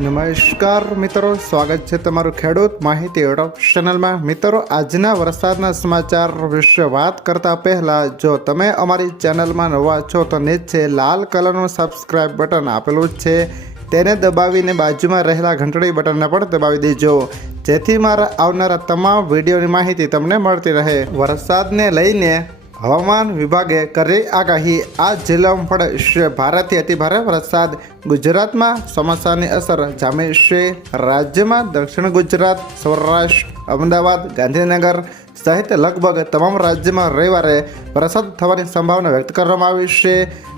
નમસ્કાર મિત્રો, સ્વાગત છે તમારું ખેડૂત માહિતી યુટ્યુબ ચેનલમાં. મિત્રો, આજના વરસાદના સમાચાર વિશે વાત કરતા પહેલા, જો તમે અમારી ચેનલમાં નવા છો, તો નીચે લાલ કલરનું સબસ્ક્રાઇબ બટન આપેલું છે. તેને દબાવીને બાજુમાં રહેલા ઘંટડી બટનને પણ દબાવી દેજો. જેથી મારા આવનારા તમામ વિડીયોની માહિતી તમને મળતી રહે. વરસાદને લઈને હવામાન વિભાગે કરી આગાહી. આ જિલ્લામાં પડશે ભારેથી અતિભારે વરસાદ. ગુજરાતમાં ચોમાસાની અસર જામેશે રાજ્યમાં દક્ષિણ ગુજરાત, સૌરાષ્ટ્ર, અમદાવાદ, ગાંધીનગર સહિત લગભગ તમામ રાજ્યમાં રવિવારે વરસાદ થવાની સંભાવના વ્યક્ત કરવામાં આવી છે.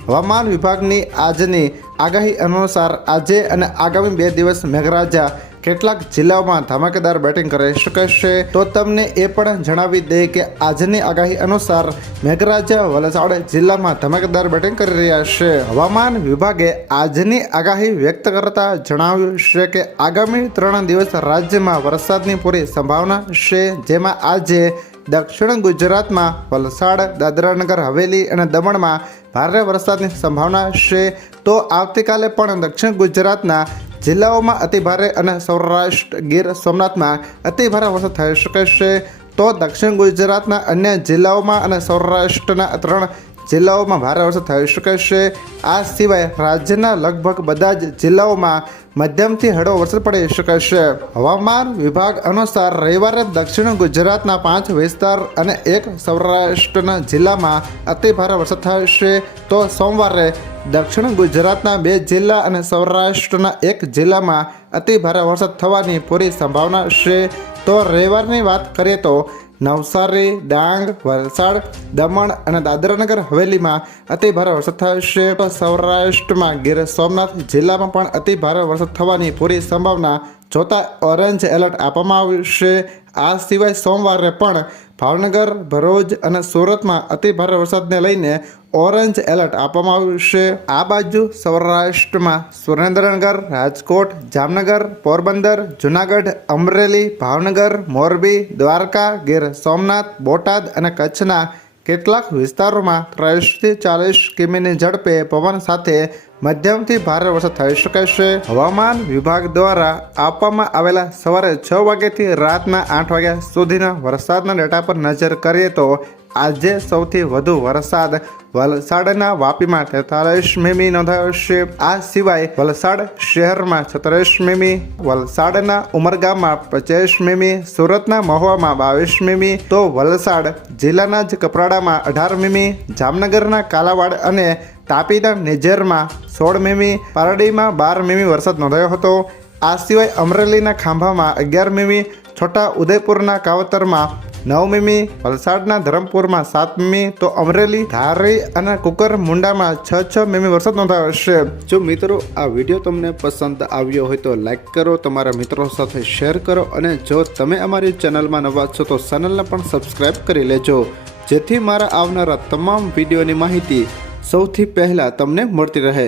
હવામાન વિભાગની આજની આગાહી અનુસાર આજે અને આગામી બે દિવસ મેઘરાજા કેટલાક જિલ્લાઓમાં ધમાકેદાર બેટિંગ કરી શકે છે. તો તમને એ પણ જણાવી દે કે આજની આગાહી અનુસાર મેઘરાજા વલસાડ જિલ્લામાં ધમાકેદાર બેટિંગ કરી રહ્યા છે. હવામાન વિભાગે આજની આગાહી વ્યક્ત કરતા જણાવ્યું છે કે આગામી ત્રણ દિવસ રાજ્યમાં વરસાદની પૂરી સંભાવના છે, જેમાં આજે દક્ષિણ ગુજરાતમાં વલસાડ, દાદરાનગર, હવેલી અને દમણમાં ભારે વરસાદની સંભાવના છે. તો આવતીકાલે પણ દક્ષિણ ગુજરાતના જિલ્લાઓમાં અતિભારે અને સૌરાષ્ટ્ર ગીર સોમનાથમાં અતિભારે વરસાદ થઈ શકે છે. તો દક્ષિણ ગુજરાતના અન્ય જિલ્લાઓમાં અને સૌરાષ્ટ્રના ત્રણ જિલ્લાઓમાં ભારે વરસાદ થઈ શકે છે આ સિવાય રાજ્યના લગભગ બધા જ જિલ્લાઓમાં મધ્યમથી હળવો વરસાદ પડી. શકે છે હવામાન વિભાગ અનુસાર રવિવારે દક્ષિણ ગુજરાતના પાંચ વિસ્તાર અને એક સૌરાષ્ટ્રના જિલ્લામાં અતિ ભારે વરસાદ થશે તો સોમવારે દક્ષિણ ગુજરાતના બે જિલ્લા અને સૌરાષ્ટ્રના એક જિલ્લામાં અતિ ભારે વરસાદ થવાની પૂરી સંભાવના છે. તો રવિવારની વાત કરીએ તો નવસારી, ડાંગ, વલસાડ, દમણ અને દાદરાનગર હવેલીમાં અતિ ભારે વરસાદ થશે સૌરાષ્ટ્રમાં ગીર સોમનાથ જિલ્લામાં પણ અતિ ભારે વરસાદ થવાની પૂરી સંભાવના જોતા ઓરેન્જ એલર્ટ આપવામાં આવશે. આ સિવાય સોમવારે પણ ભાવનગર, ભરૂચ અને સુરતમાં અતિ ભારે વરસાદને લઈને ઓરેન્જ એલર્ટ આપવામાં આવ્યું છે આ બાજુ સૌરાષ્ટ્રમાં સુરેન્દ્રનગર, રાજકોટ, જામનગર, પોરબંદર, જુનાગઢ, અમરેલી, ભાવનગર, મોરબી, દ્વારકા, ગીર સોમનાથ, બોટાદ અને કચ્છના કેટલાક વિસ્તારોમાં ત્રીસથી ચાલીસ કિમીની ઝડપે પવન સાથે મધ્યમથી ભારે વરસાદ થઈ શકે છે. હવામાન વિભાગ દ્વારા આપવામાં આવેલા સવારે છ વાગ્યાથી રાતના આઠ વાગ્યા સુધીના વરસાદના ડેટા પર નજર કરીએ તો આજે સૌથી વધુ વરસાદ વલસાડના વાપીમાં તેતાલીસ મીમી નોંધાયો છે. આ સિવાય વલસાડ શહેરમાં છત્રીસ મીમી, વલસાડના ઉમરગામમાં પચીસ મીમી, સુરતના મહુવામાં બાવીસ મીમી, તો વલસાડ જિલ્લાના જ કપરાડામાં અઢાર મીમી, જામનગરના કાલાવાડ અને તાપીના નેજરમાં સોળ મીમી, પારડીમાં બાર મીમી વરસાદ નોંધાયો હતો. આ સિવાય અમરેલીના ખાંભામાં અગિયાર મીમી, છોટા ઉદયપુરના કાવતરમાં નવ મીમી, વલસાડના ધરમપુરમાં સાત મીમી, તો અમરેલી, ધારી અને કુકર મુંડામાં છ છ મીમી વરસાદ નોંધાયો છે. જો મિત્રો આ વીડિયો તમને પસંદ આવ્યો હોય તો લાઈક કરો, તમારા મિત્રો સાથે શેર કરો અને જો તમે અમારી ચેનલમાં નવા છો તો ચેનલને પણ સબસ્ક્રાઈબ કરી લેજો. જેથી મારા આવનારા તમામ વિડીયોની માહિતી સૌથી પહેલાં તમને મળતી રહે.